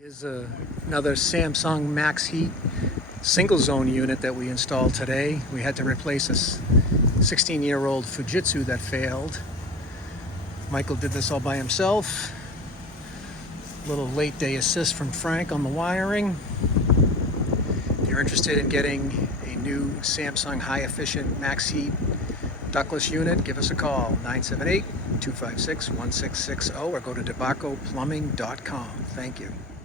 Here's another Samsung Max Heat single zone unit that we installed today. We had to replace a 16-year-old Fujitsu that failed. Michael did this all by himself. A little late day assist from Frank on the wiring. If you're interested in getting a new Samsung high efficient Max Heat ductless unit, give us a call, 978-256-1660, or go to debacoplumbing.com. Thank you.